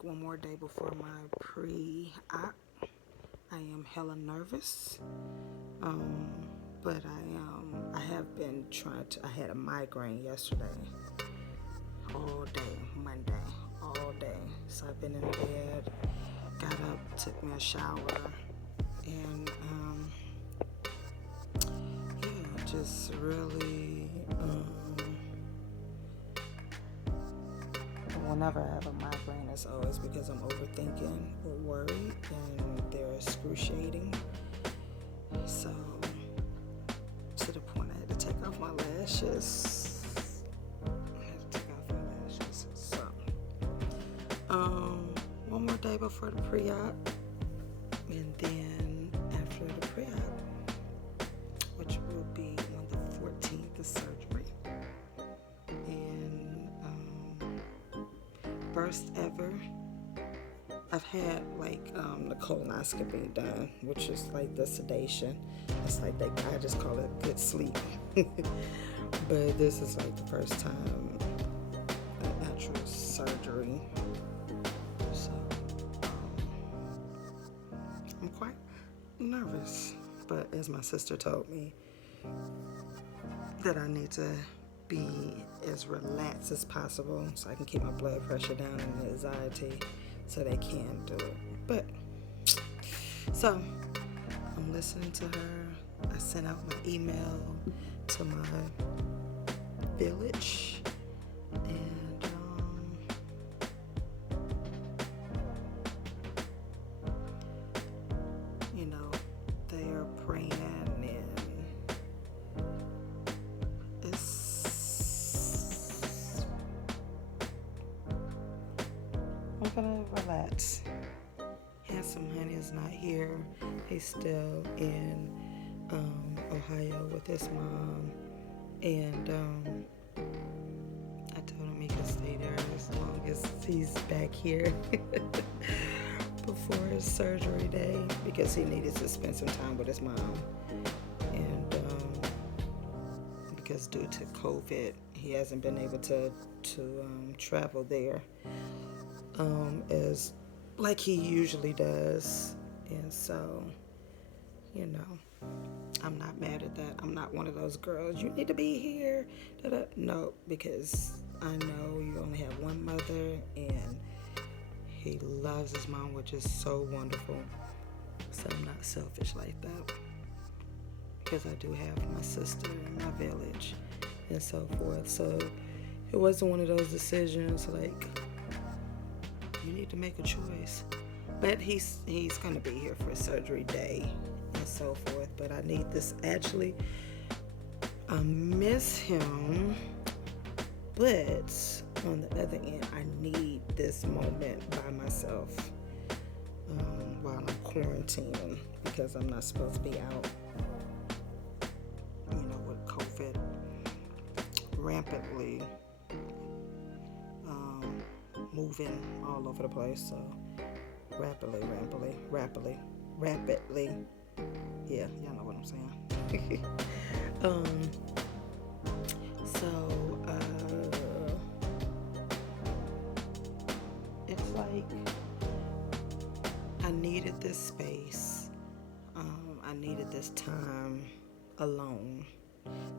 like one more day before my pre-op. I am hella nervous, but I have been trying to. I had a migraine yesterday, all day, Monday, all day. So I've been in bed, got up, took me a shower, and yeah, just really. Whenever I have a migraine, it's always because I'm overthinking or worried, and they're excruciating. So, to the point I had to take off my lashes. So, one more day before the pre-op, and then after the pre-op, which will be on the 14th, the surgery. First ever, I've had like the colonoscopy done, which is like the sedation. It's like I just call it good sleep. But this is like the first time an actual surgery. So I'm quite nervous. But as my sister told me, that I need to be as relaxed as possible so I can keep my blood pressure down and the anxiety so they can do it. But so I'm listening to her. I sent out my email to my village, and you know, they are praying, and I'm gonna relax. Handsome Honey is not here. He's still in Ohio with his mom, and I told him he could stay there as long as he's back here before his surgery day, because he needed to spend some time with his mom, and because due to COVID, he hasn't been able to travel there as like he usually does. And so, you know, I'm not mad at that. I'm not one of those girls, you need to be here. No, because I know you only have one mother, and he loves his mom, which is so wonderful. So I'm not selfish like that, because I do have my sister and my village and so forth. So it wasn't one of those decisions like you need to make a choice. But he's going to be here for surgery day and so forth. But I need this. Actually, I miss him. But on the other end, I need this moment by myself while I'm quarantining, because I'm not supposed to be out, you know, with COVID rampantly moving all over the place. So rapidly. Yeah, y'all know what I'm saying. It's like I needed this space. I needed this time alone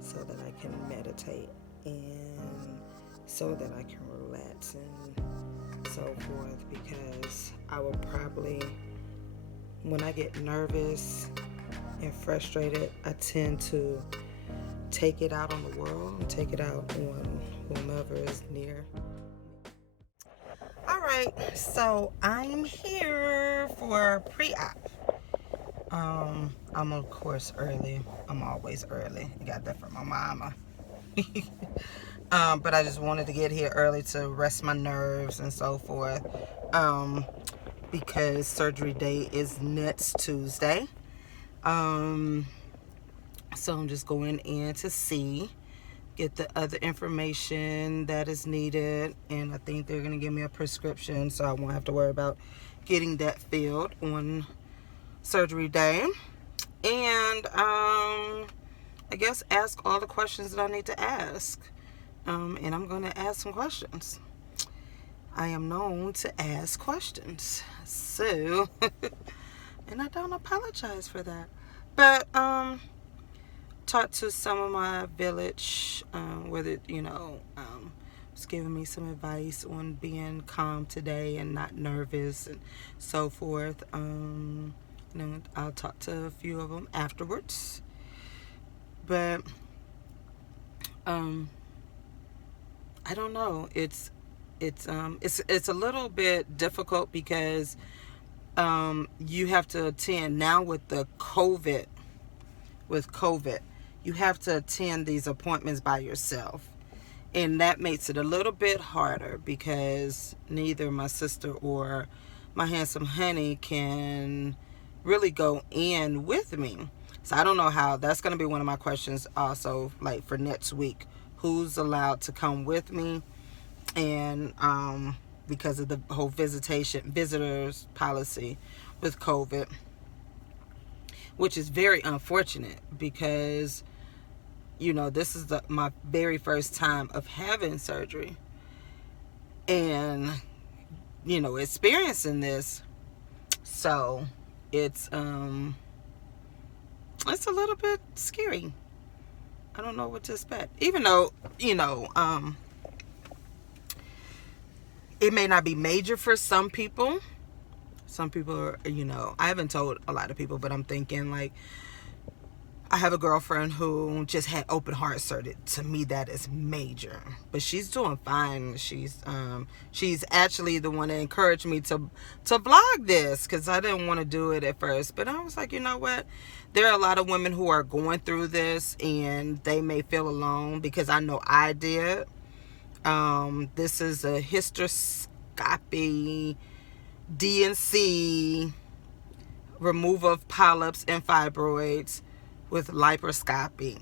so that I can meditate, and so that I can relax and so forth, because I will probably, when I get nervous and frustrated, I tend to take it out on the world and take it out on whomever is near. All right, so I'm here for pre-op. I'm of course early. I'm always early. I got that from my mama. But I just wanted to get here early to rest my nerves and so forth, because surgery day is next Tuesday. So I'm just going in to get the other information that is needed, and I think they're going to give me a prescription, so I won't have to worry about getting that filled on surgery day. And I guess ask all the questions that I need to ask. And I'm going to ask some questions. I am known to ask questions. So, and I don't apologize for that. But, talked to some of my village, whether, was giving me some advice on being calm today and not nervous and so forth. I'll talk to a few of them afterwards. But, I don't know. It's a little bit difficult because you have to attend now with COVID, you have to attend these appointments by yourself. And that makes it a little bit harder because neither my sister or my handsome honey can really go in with me. So I don't know how. That's going to be one of my questions also, like for next week. Who's allowed to come with me? And because of the whole visitors policy with COVID, which is very unfortunate because this is my very first time of having surgery and experiencing this. So it's a little bit scary. I don't know what to expect, even though it may not be major for some people. Some people are, I haven't told a lot of people, but I'm thinking like, I have a girlfriend who just had open heart surgery. To me, that is major, but she's doing fine. She's actually the one that encouraged me to vlog this because I didn't want to do it at first, but I was like, you know what? There are a lot of women who are going through this and they may feel alone because I know I did. This is a hysteroscopy, DNC, removal of polyps and fibroids with laparoscopy.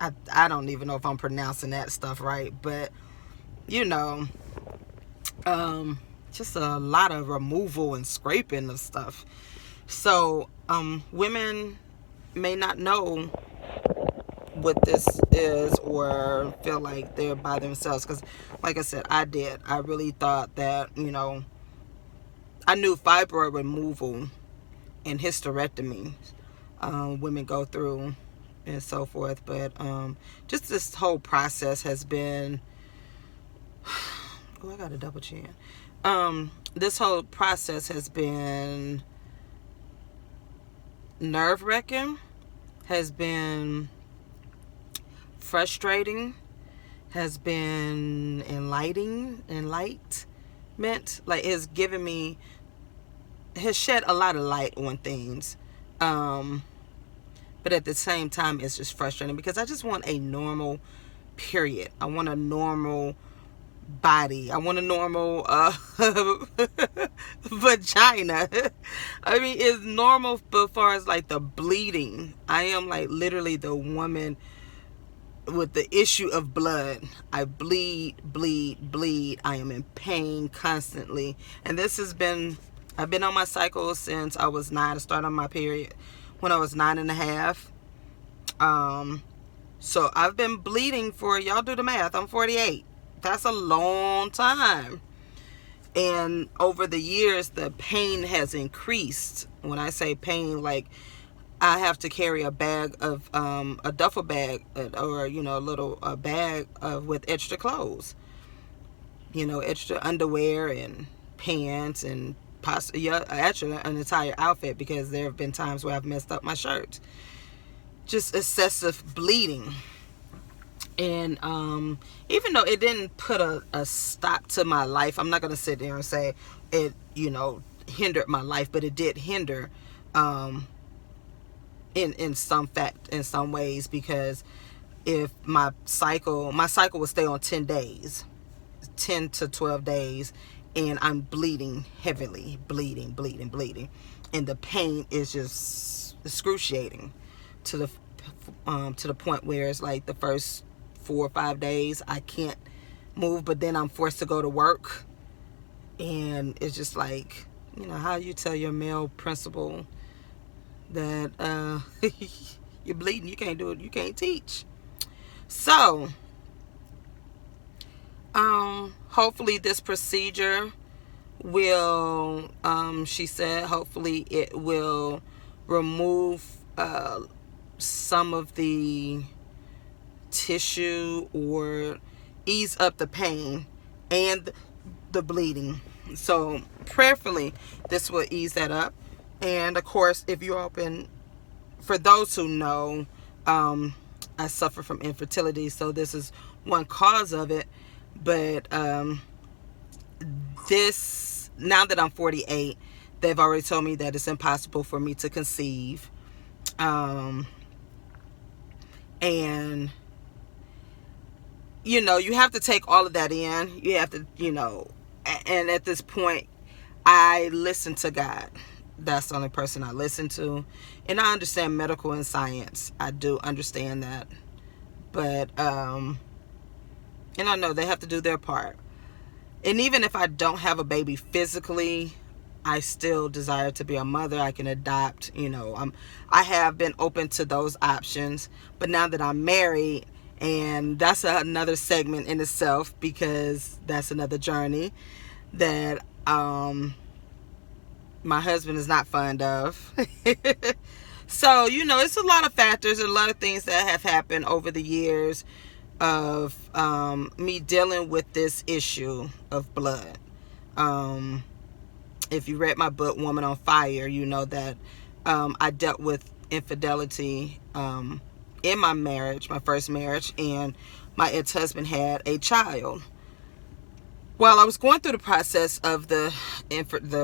I don't even know if I'm pronouncing that stuff right, but just a lot of removal and scraping of stuff. So women may not know what this is or feel like they're by themselves because like I said, I really thought that I knew fibroid removal and hysterectomy women go through and so forth, but just this whole process has been I got a double chin. This whole process has been nerve-wracking, has been frustrating, has been enlightment, like has shed a lot of light on things. But at the same time, it's just frustrating because I just want a normal period. I want a normal body. I want a normal vagina. I mean, it's normal as far as like the bleeding. I am like literally the woman with the issue of blood. I bleed. I am in pain constantly. And I've been on my cycle since I was 9. I started on my period when I was 9.5. So I've been bleeding for, y'all do the math, I'm 48. That's a long time. And over the years, the pain has increased. When I say pain, like I have to carry a bag of, a duffel bag or, a little bag with extra clothes. Extra underwear and pants and actually an entire outfit because there have been times where I've messed up my shirts. Just excessive bleeding. And even though it didn't put a stop to my life, I'm not going to sit there and say it, hindered my life, but it did hinder in some ways, because if my cycle would stay on 10 days, 10 to 12 days, and I'm bleeding heavily, bleeding, and the pain is just excruciating to the point where it's like the first 4 or 5 days I can't move, but then I'm forced to go to work, and it's just like, how you tell your male principal that you're bleeding, you can't do it, you can't teach. So hopefully this procedure will, she said, hopefully it will remove some of the tissue or ease up the pain and the bleeding. So prayerfully, this will ease that up. And of course, if you're open, for those who know, I suffer from infertility, so this is one cause of it. But this, now that I'm 48, they've already told me that it's impossible for me to conceive. And you know, you have to take all of that in. You have to, you know, and at this point, I listen to God. That's the only person I listen to. And I understand medical and science. I do understand that. But, and I know they have to do their part. And even if I don't have a baby physically, I still desire to be a mother. I can adopt, you know. I have been open to those options. But now that I'm married, and that's another segment in itself, because that's another journey that my husband is not fond of. So, you know, it's a lot of factors, a lot of things that have happened over the years of me dealing with this issue of blood. If you read my book, Woman on Fire, you know that I dealt with infidelity in my marriage, my first marriage, and my ex-husband had a child. Well, I was going through the process of the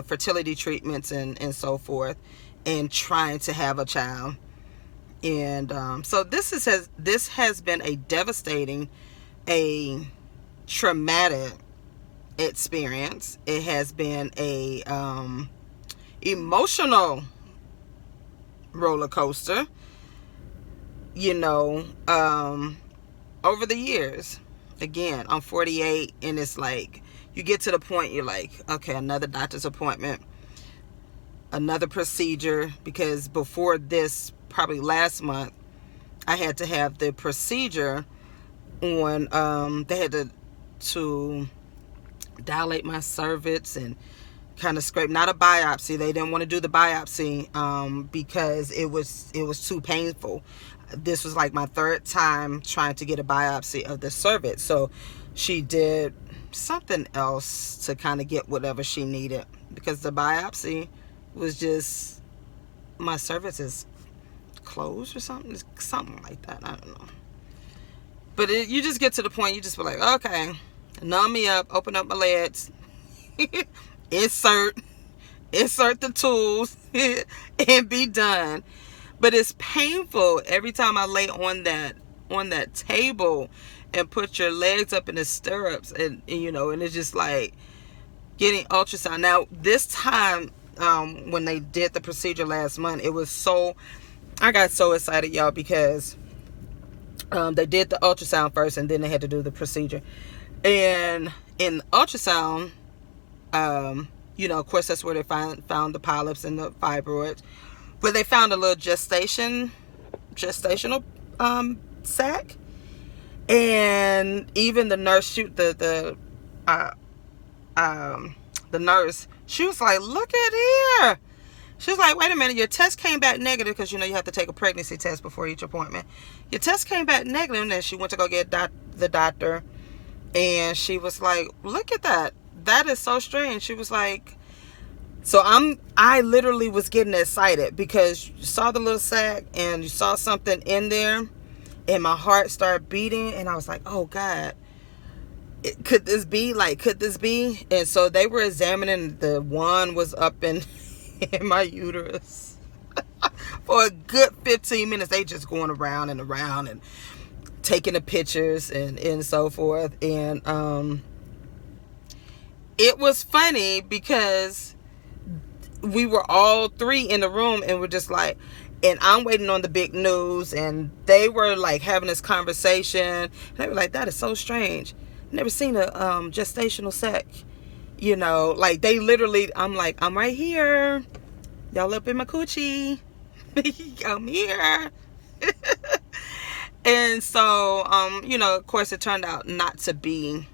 fertility treatments and so forth, and trying to have a child. And so this has been a devastating, a traumatic experience. It has been a emotional roller coaster, you know, over the years. Again, I'm 48, and it's like, you get to the point, you're like, okay, another doctor's appointment, another procedure, because before this, probably last month, I had to have the procedure on, they had to dilate my cervix and kind of scrape, not a biopsy. They didn't want to do the biopsy because it was too painful. This was like my third time trying to get a biopsy of the cervix. So she did something else to kind of get whatever she needed, because the biopsy was just, my cervix is closed or something like that. I don't know. But you just get to the point, you just be like, okay, numb me up, open up my legs, insert the tools, and be done. But it's painful every time I lay on that table and put your legs up in the stirrups, and you know, and it's just like getting ultrasound. Now this time, when they did the procedure last month, I got so excited, y'all, because they did the ultrasound first, and then they had to do the procedure. And in ultrasound, you know, of course, that's where they found the polyps and the fibroids. But they found a little gestational sac, and even the nurse, the nurse, she was like, "Look at here." She was like, "Wait a minute, your test came back negative," because you know you have to take a pregnancy test before each appointment. Your test came back negative, and then she went to go get the doctor, and she was like, "Look at that. That is so strange." She was like. So I literally was getting excited, because you saw the little sac and you saw something in there, and my heart started beating, and I was like, oh God, could this be? And so they were examining, the wand was up in my uterus for a good 15 minutes. They just going around and around and taking the pictures and so forth. And it was funny because we were all three in the room, and we're just like, and I'm waiting on the big news, and they were like having this conversation, and they were like, that is so strange. Never seen a gestational sac, you know, like they literally, I'm like, I'm right here, y'all up in my coochie, I'm here. And so you know, of course, it turned out not to be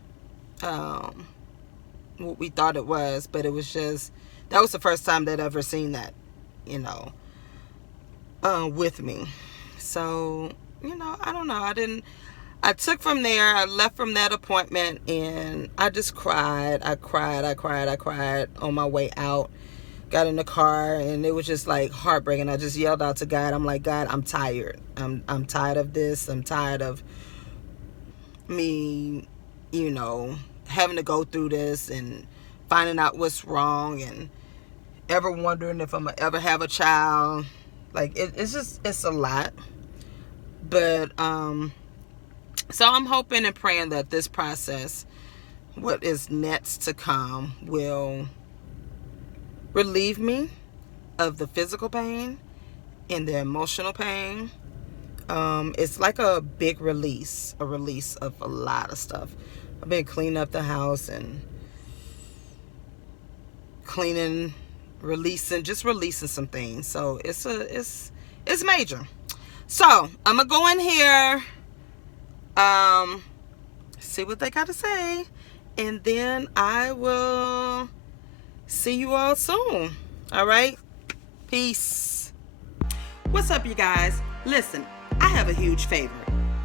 what we thought it was, but it was just, that was the first time they'd ever seen that, you know, with me. So, you know, I don't know. I took from there, I left from that appointment, and I just cried. I cried on my way out. Got in the car, and it was just like heartbreaking. I just yelled out to God. I'm like, God, I'm tired. I'm tired of this. I'm tired of me, you know, having to go through this and finding out what's wrong and ever wondering if I'm gonna ever have a child. Like, it's a lot. But so I'm hoping and praying that this process, what is next to come, will relieve me of the physical pain and the emotional pain. It's like a big release of a lot of stuff. I've been cleaning up the house and releasing some things. So it's major. So I'm gonna go in here, see what they gotta say, and then I will see you all soon. All right, peace. What's up, you guys? Listen, I have a huge favor.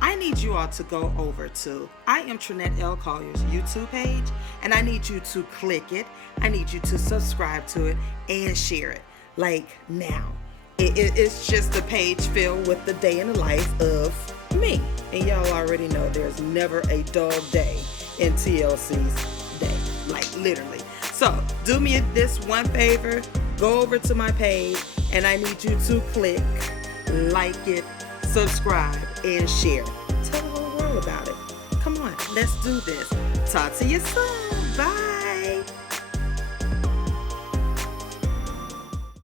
I need you all to go over to iamtrinettelcollier's YouTube page, and I need you to click it. I need you to subscribe to it and share it. Like, now. It's just a page filled with the day in the life of me. And y'all already know there's never a dull day in TLC's day. Like, literally. So, do me this one favor. Go over to my page, and I need you to click, like it, subscribe, and share. Tell the whole world about it. Come on, let's do this. Talk to you soon. Bye.